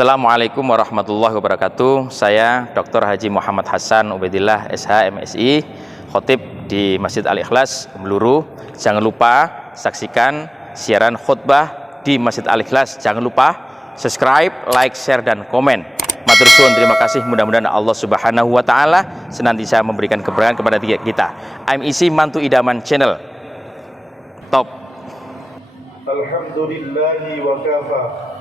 Assalamualaikum warahmatullahi wabarakatuh. Saya Dr. Haji Muhammad Hasan Ubaidillah SH MSI, khotib di Masjid Al-Ikhlas Meluru. Jangan lupa saksikan siaran khutbah di Masjid Al-Ikhlas. Jangan lupa subscribe, like, share, dan komen. Matur suwun, terima kasih. Mudah-mudahan Allah Subhanahu wa Ta'ala senantiasa memberikan keberkahan kepada kita. MIC Mantu Idaman Channel. Top. Alhamdulillahi wa kafa.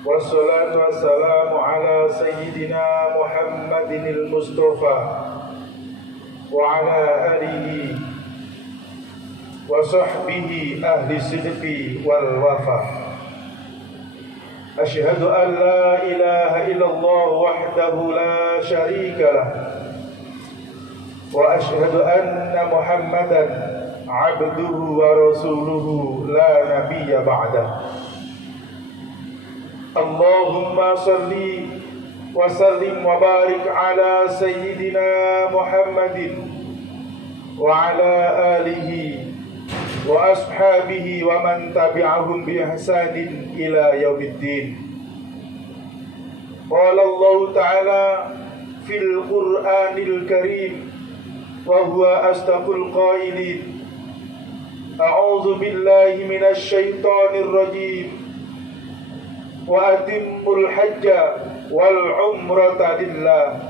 Wassalatu wassalamu ala sayyidina Muhammadinil Mustafa wa ala alihi wa sahbihi ahli sidqi wal wafa. Asyhadu an la ilaha illallah wahdahu la syarika lah, wa asyhadu anna Muhammadan abduhu wa rasuluhu la nabiyya ba'dah. Allahumma salli wa sallim wa barik ala sayyidina Muhammadin wa ala alihi wa ashabihi wa man tabi'ahum bi ihsanin ila yaumiddin. Qala Allah Ta'ala fil Qur'anil Karim wa huwa asdaqul qailin. A'udzu billahi minasy syaithanir rajim. Wa atimmul hajja wal umrata lillah.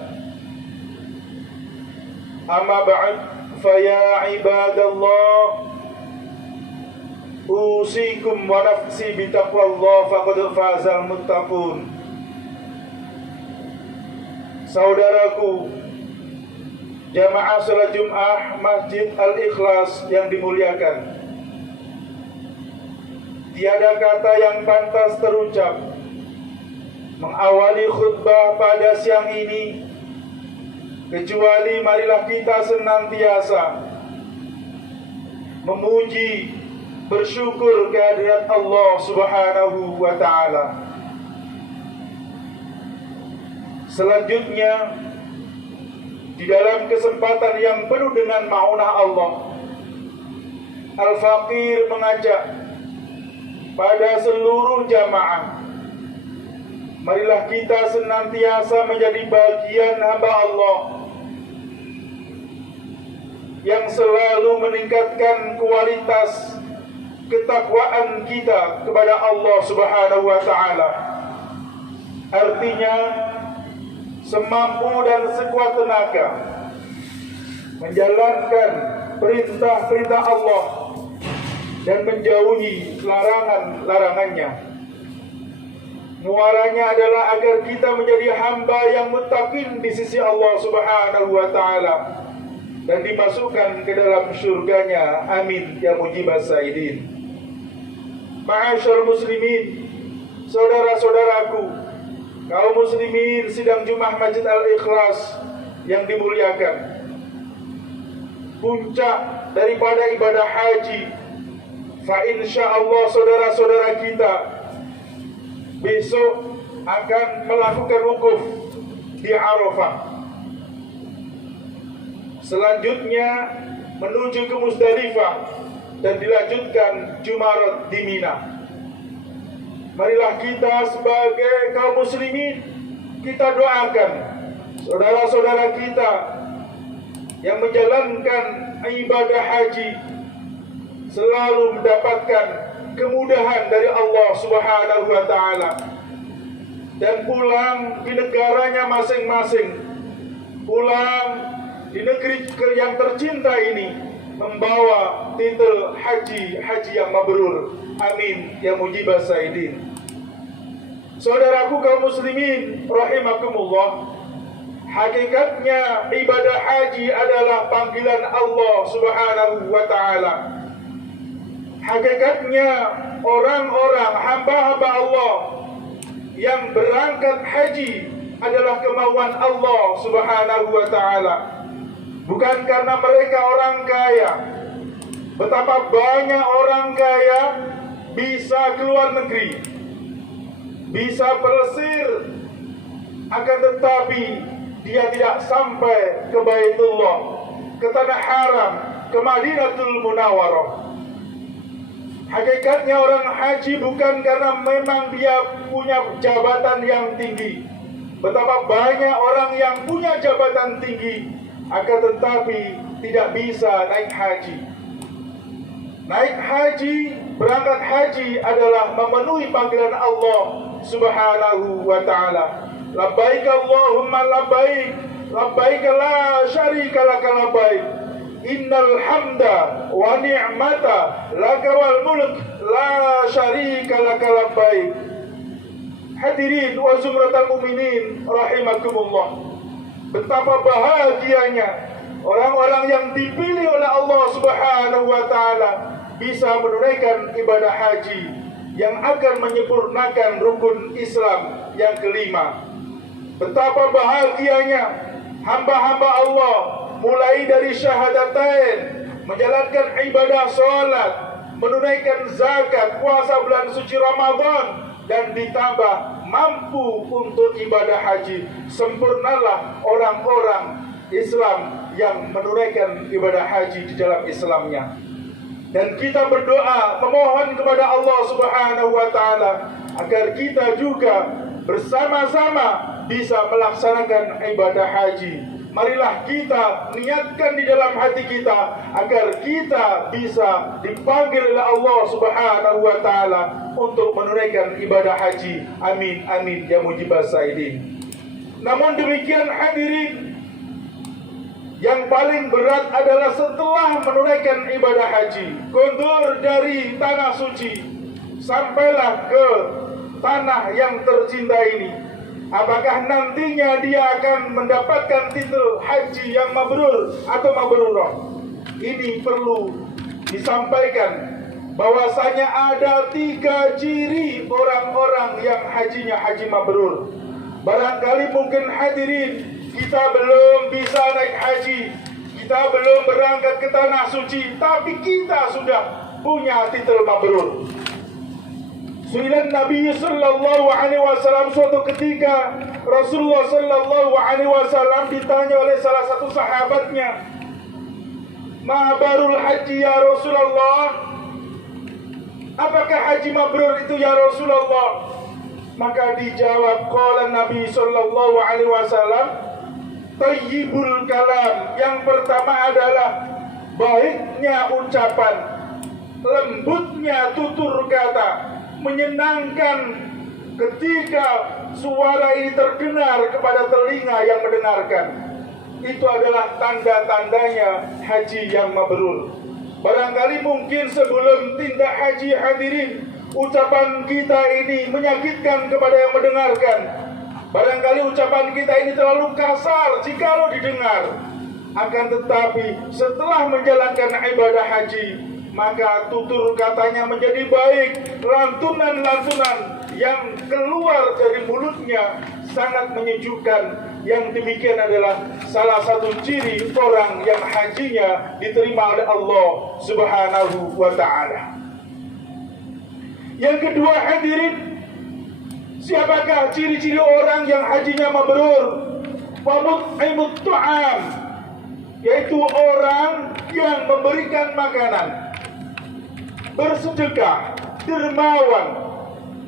Amma ba'd, fa ya ibadallah, usikum wa nafsi bi taqwallah faqad fazal muttaqun. Saudaraku, jamaah salat Jumat Masjid Al-Ikhlas yang dimuliakan, tiada kata yang pantas terucap mengawali khutbah pada siang ini kecuali marilah kita senantiasa memuji, bersyukur kehadirat Allah Subhanahu wa Ta'ala. Selanjutnya, di dalam kesempatan yang penuh dengan ma'unah Allah, Al-Faqir mengajak pada seluruh jamaah, marilah kita senantiasa menjadi bagian hamba Allah yang selalu meningkatkan kualitas ketakwaan kita kepada Allah Subhanahu wa Ta'ala. Artinya, semampu dan sekuat tenaga menjalankan perintah-perintah Allah dan menjauhi larangan-larangannya. Muaranya adalah agar kita menjadi hamba yang muttaqin di sisi Allah Subhanahu wa Ta'ala dan dimasukkan ke dalam syurganya. Amin ya mujibas saidin. Ma'asyar muslimin, saudara-saudaraku, kaum muslimin sidang Jumat Masjid Al-Ikhlas yang dimuliakan, puncak daripada ibadah haji, fa insyaallah saudara-saudara kita besok akan melakukan wukuf di Arafah. Selanjutnya menuju ke Musdalifah dan dilanjutkan Jumarat di Mina. Marilah kita sebagai kaum muslimin, kita doakan saudara-saudara kita yang menjalankan ibadah haji selalu mendapatkan kemudahan dari Allah Subhanahu wa Ta'ala dan pulang di negaranya masing-masing, pulang di negeri yang tercinta ini membawa titel haji yang mabrur. Amin ya mujibas saidin. Saudaraku kaum muslimin rahimakumullah, hakikatnya ibadah haji adalah panggilan Allah Subhanahu wa Ta'ala. Hakikatnya orang-orang hamba-hamba Allah yang berangkat haji adalah kemauan Allah Subhanahu wa Ta'ala. Bukan karena mereka orang kaya. Betapa banyak orang kaya bisa keluar negeri, bisa pelesir, akan tetapi dia tidak sampai ke Baitullah, ke Tanah Haram, ke Madinatul Munawwarah. Hakikatnya orang haji bukan karena memang dia punya jabatan yang tinggi. Betapa banyak orang yang punya jabatan tinggi, akan tetapi tidak bisa naik haji. Naik haji, berangkat haji adalah memenuhi panggilan Allah Subhanahu wa ta'ala. Labbaik Allahumma labbaik, labbaik la syarika laka labbaik. Innal hamda wa ni'mata laka wal mulk la syarika laka labbaik. Hadirin wa zumratal mu'minin rahimakumullah. Betapa bahagianya orang-orang yang dipilih oleh Allah Subhanahu wa ta'ala bisa menunaikan ibadah haji yang akan menyempurnakan rukun Islam yang kelima. Betapa bahagianya hamba-hamba Allah mulai dari syahadatain, menjalankan ibadah sholat, menunaikan zakat, puasa bulan suci Ramadan, dan ditambah mampu untuk ibadah haji. Sempurnalah orang-orang Islam yang menunaikan ibadah haji di dalam Islamnya. Dan kita berdoa memohon kepada Allah Subhanahu wa ta'ala agar kita juga bersama-sama bisa melaksanakan ibadah haji. Marilah kita niatkan di dalam hati kita agar kita bisa dipanggil oleh Allah Subhanahu wa ta'ala untuk menunaikan ibadah haji. Amin, amin, ya mujibas saidin. Namun demikian hadirin, yang paling berat adalah setelah menunaikan ibadah haji, kondur dari tanah suci, sampailah ke tanah yang tercinta ini. Apakah nantinya dia akan mendapatkan titel haji yang mabrur atau mabrurah? Ini perlu disampaikan bahwasanya ada 3 ciri orang-orang yang hajinya haji mabrur. Barangkali mungkin hadirin, kita belum bisa naik haji, kita belum berangkat ke tanah suci, tapi kita sudah punya titel mabrur. Suilan Nabi sallallahu alaihi wasallam, suatu ketika Rasulullah sallallahu alaihi wasallam ditanya oleh salah satu sahabatnya, "Ma barul haji ya Rasulullah?" Apakah haji mabrur itu ya Rasulullah? Maka dijawab qala Nabi sallallahu alaihi wasallam, "Thayyibul kalam." Yang pertama adalah baiknya ucapan, lembutnya tutur kata, menyenangkan ketika suara ini terdengar kepada telinga yang mendengarkan. Itu adalah tanda-tandanya haji yang mabrur. Barangkali mungkin sebelum tindak haji hadirin, ucapan kita ini menyakitkan kepada yang mendengarkan. Barangkali ucapan kita ini terlalu kasar jikalau didengar. Akan tetapi setelah menjalankan ibadah haji, maka tutur katanya menjadi baik. Lantunan-lantunan yang keluar dari mulutnya sangat menyejukkan. Yang demikian adalah salah satu ciri orang yang hajinya diterima oleh Allah Subhanahu wa ta'ala. Yang kedua hadirin, siapakah ciri-ciri orang yang hajinya mabrur? Famut'imut tu'am, yaitu orang yang memberikan makanan, bersedekah, dermawan.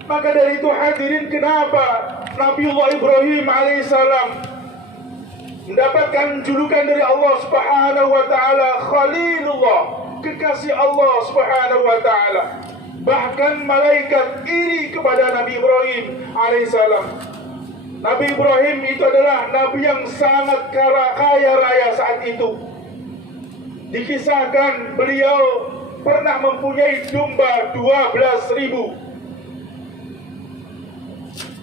Maka dari itu hadirin, kenapa Nabiullah Ibrahim alaihissalam mendapatkan julukan dari Allah Subhanahu wa ta'ala Khalilullah, kekasih Allah Subhanahu wa ta'ala. Bahkan malaikat iri kepada Nabi Ibrahim alaihissalam. Nabi Ibrahim itu adalah nabi yang sangat kaya raya saat itu. Dikisahkan beliau pernah mempunyai domba 12.000.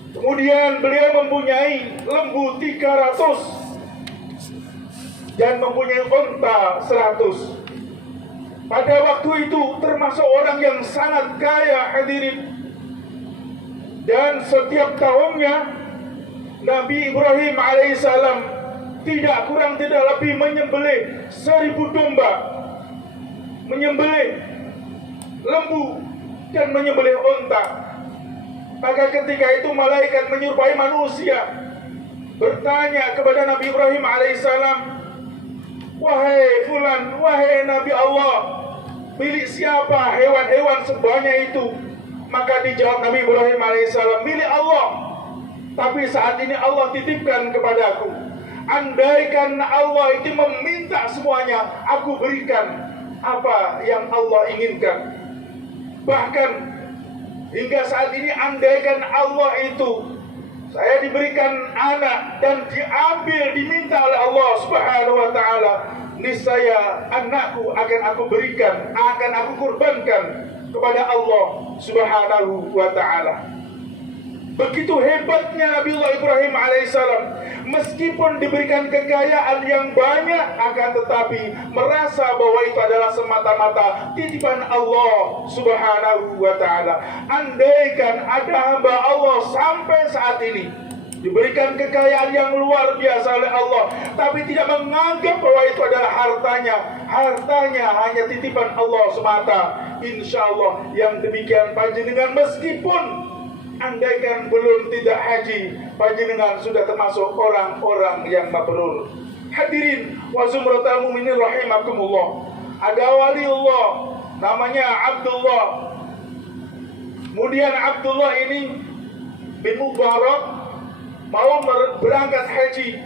Kemudian beliau mempunyai lembu 300 dan mempunyai unta 100. Pada waktu itu termasuk orang yang sangat kaya hadirin. Dan setiap tahunnya Nabi Ibrahim alaihissalam tidak kurang tidak lebih menyembelih 1000 domba, menyembelih lembu, dan menyembelih unta. Maka ketika itu malaikat menyerupai manusia, bertanya kepada Nabi Ibrahim alaihissalam, "Wahai fulan, wahai Nabi Allah, milik siapa hewan-hewan sebanyak itu? Maka dijawab Nabi Ibrahim alaihissalam, milik Allah. Tapi saat ini Allah titipkan kepadaku. Andaikan Allah itu meminta semuanya, aku berikan apa yang Allah inginkan. Bahkan hingga saat ini, andaikan Allah itu saya diberikan anak dan diambil, diminta oleh Allah Subhanahu wa taala, niscaya anakku akan aku berikan, akan aku kurbankan kepada Allah Subhanahu wa taala. Begitu hebatnya Nabiullah Ibrahim alaihissalam, meskipun diberikan kekayaan yang banyak, akan tetapi merasa bahwa itu adalah semata-mata titipan Allah Subhanahu wa taala. Andaikan ada hamba Allah sampai saat ini diberikan kekayaan yang luar biasa oleh Allah, tapi tidak menganggap bahwa itu adalah hartanya hanya titipan Allah semata, insya Allah yang demikian panjenengan meskipun andaikan belum tidak haji, panjenengan sudah termasuk orang-orang yang mabrur. Hadirin wa zumratal mukminin rahimakumullah. Ada waliullah namanya Abdullah. Kemudian Abdullah ini bin Mubarak mau berangkat haji,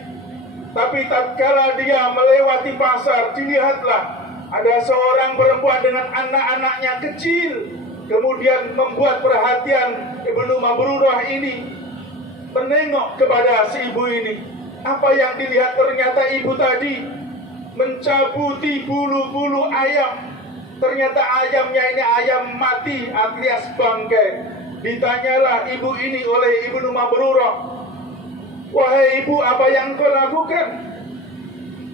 tapi tatkala dia melewati pasar, dilihatlah ada seorang perempuan dengan anak-anaknya kecil. Kemudian membuat perhatian Ibnu Mabrurah ini, menengok kepada si ibu ini. Apa yang dilihat? Ternyata ibu tadi mencabuti bulu-bulu ayam. Ternyata ayamnya ini ayam mati alias bangkai. Ditanyalah ibu ini oleh Ibnu Mabrurah, wahai ibu, apa yang kau lakukan?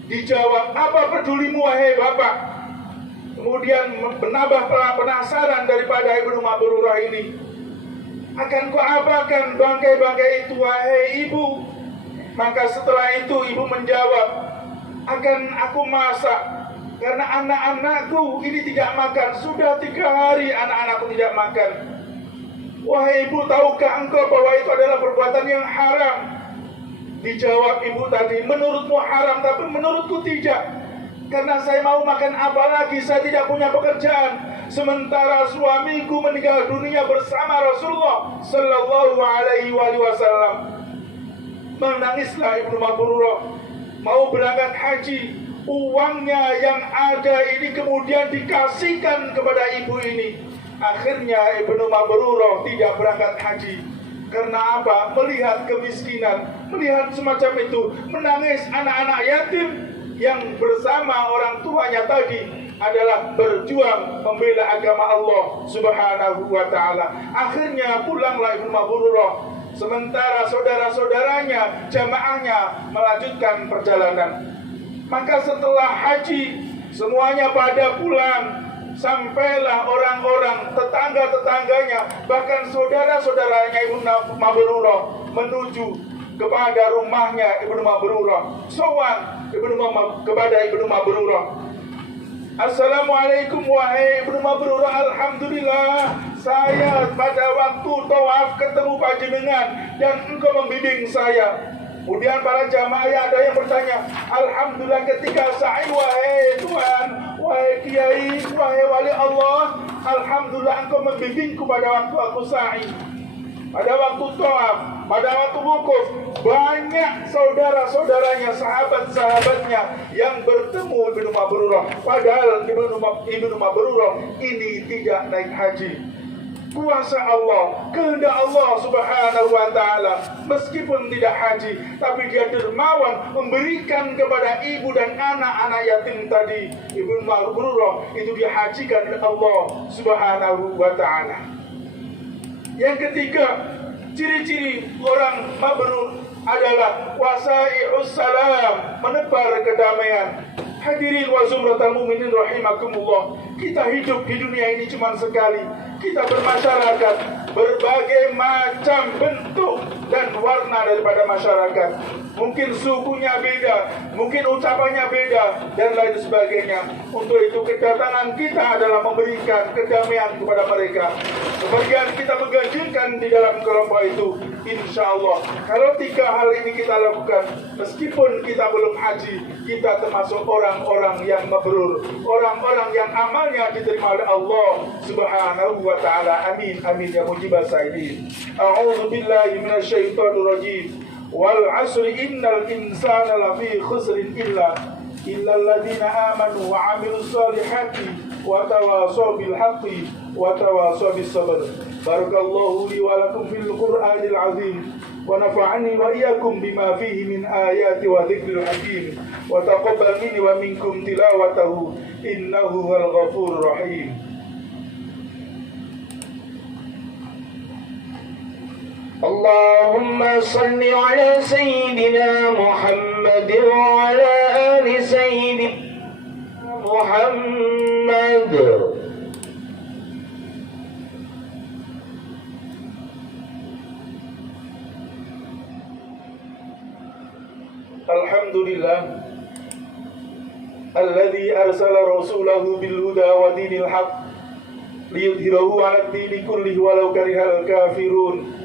Dijawab, apa pedulimu wahai bapak? Kemudian menambah penasaran daripada Ibnu Mabrurah ini, akan kau apakan bangkai-bangkai itu wahai ibu? Maka setelah itu ibu menjawab, akan aku masak, karena anak-anakku ini tidak makan. Sudah 3 hari anak-anakku tidak makan. Wahai ibu, tahukah engkau bahwa itu adalah perbuatan yang haram? Dijawab ibu tadi, menurutmu haram, tapi menurutku tidak. Karena saya mau makan apa lagi? Saya tidak punya pekerjaan. Sementara suamiku meninggal dunia bersama Rasulullah Sallallahu Alaihi Wasallam. Menangislah Ibnu Mabrurah, mau berangkat haji. Uangnya yang ada ini kemudian dikasihkan kepada ibu ini. Akhirnya Ibnu Mabrurah tidak berangkat haji. Karena apa? Melihat kemiskinan, melihat semacam itu, menangis anak-anak yatim yang bersama orang tuanya tadi adalah berjuang membela agama Allah Subhanahu wa taala. Akhirnya pulanglah Ibnu Mabrurah, sementara saudara-saudaranya, jamaahnya melanjutkan perjalanan. Maka setelah haji semuanya pada pulang, sampailah orang-orang, tetangga-tetangganya, bahkan saudara-saudaranya Ibnu Mabrurah menuju kepada rumahnya Ibnu Mabrurah. Sowan kepada Ibnu Mabrurah. Assalamualaikum wahai Ibnu Mabrurah, alhamdulillah saya pada waktu tawaf ketemu panjenengan dan engkau membimbing saya. Kemudian para jamaah ada yang bertanya, alhamdulillah ketika sa'i wahai Tuhan, wahai kiai, wahai wali Allah, alhamdulillah engkau membimbingku pada waktu aku sa'i, pada waktu tawaf, pada waktu wukuf. Banyak saudara-saudaranya, sahabat-sahabatnya yang bertemu Ibnu Mabrurah, padahal Ibnu Mabrurah ini tidak naik haji. Kuasa Allah, kehendak Allah Subhanahu wa taala, meskipun tidak haji, tapi dia dermawan memberikan kepada ibu dan anak-anak yatim tadi. Ibnu Mabrurah itu dihajikan oleh Allah Subhanahu wa taala. Yang ketiga, ciri-ciri orang mabrur adalah wasai'us salam, menebar kedamaian. Hadirin wa zumratal mukminin rahimakumullah. Kita hidup di dunia ini cuma sekali. Kita bermasyarakat, berbagai macam bentuk dan warna daripada masyarakat. mungkin sukunya beda, mungkin ucapannya beda, dan lain sebagainya. Untuk itu kedatangan kita adalah memberikan kedamaian kepada mereka. Kemudian kita mengganjilkan di dalam kelompok itu, insya Allah. Kalau 3 hal ini kita lakukan, meskipun kita belum haji, kita termasuk orang-orang yang mabrur, orang-orang yang amalnya diterima oleh Allah Subhanahu wa ta'ala. Amin, amin ya mujibas sa'idin. A'udzu billahi minasyaitonir rajim. Wal 'asri innal insana lafi khusrin illa alladziina aamanu wa 'amilus solihati wa tawashaw bil haqqi wa tawashaw bis sabr. Barakallahu li wa lakum fil Qur'anil 'azim wa nafa'ani wa iyyakum bima fihi min ayati wa dzikril hakim wa taqabbal minni wa minkum tilawatahu innahu wal ghafurur rahim. اللهم صل على سيدنا محمد وعلى آل سيدنا محمد. Alhamdulillah alladzi arsala rasulahu bil huda wa dinil haqq liyudhhirahu 'ala ad-dini kullihi walau karihal kafirun.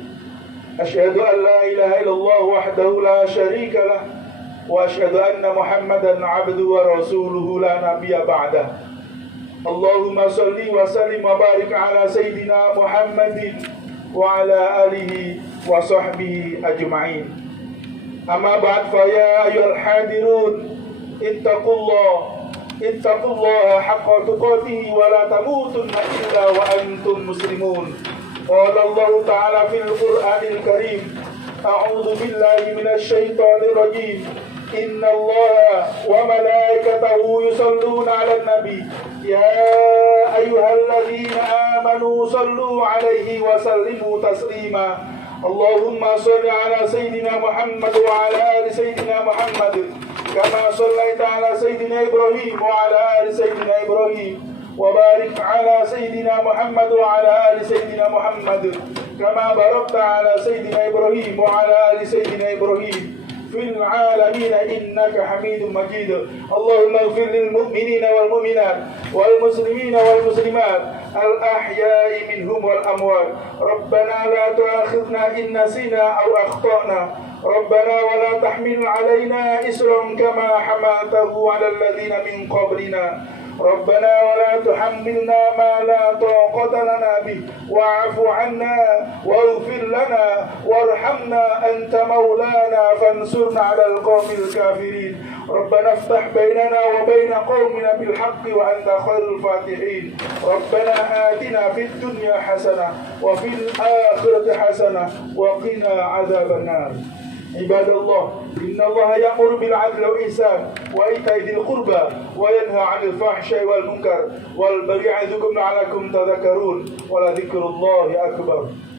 أشهد أن لا إله إلا الله وحده لا شريك له وأشهد أن محمدا عبده ورسوله لا نبي بعده. اللهم صل وسلم وبارك على سيدنا محمد وعلى آله وصحبه أجمعين. أما بعد فيا أيها الحاضرون اتقوا الله حق تقاته ولا تموتن إلا وأنتم مسلمون. قال الله تعالى في القرآن الكريم أعوذ بالله من الشيطان الرجيم إن الله وملائكته يصلون على النبي يا أيها الذين آمنوا صلوا عليه وسلموا تسليما. اللهم صل على سيدنا محمد وعلى آل سيدنا محمد كما صليت على سيدنا إبراهيم وعلى آل سيدنا إبراهيم وبارك على سيدنا محمد وعلى آل سيدنا محمد كما باركت على سيدنا إبراهيم وعلى آل سيدنا إبراهيم في العالمين إنك حميد مجيد. اللهم اغفر للمؤمنين والمؤمنات والمسلمين والمسلمات الأحياء منهم والأموات. ربنا لا تؤاخذنا إن نسينا أو أخطأنا. ربنا ولا تحمل علينا إصرا كما حملته على الذين من قبلنا. ربنا ولا تحملنا ما لا طاقة لنا به واعف عنا واغفر لنا وارحمنا أنت مولانا فانصرنا على القوم الكافرين. ربنا افتح بيننا وبين قومنا بالحق وأنت خير الفاتحين. ربنا آتنا في الدنيا حسنة وفي الآخرة حسنة وقنا عذاب النار. عباد الله إن الله يأمر بالعدل والإحسان وإيتاء ذي القربى وينهى عن الفحشاء والمنكر والبغي يعظكم لعلكم تذكرون ولذكر الله أكبر.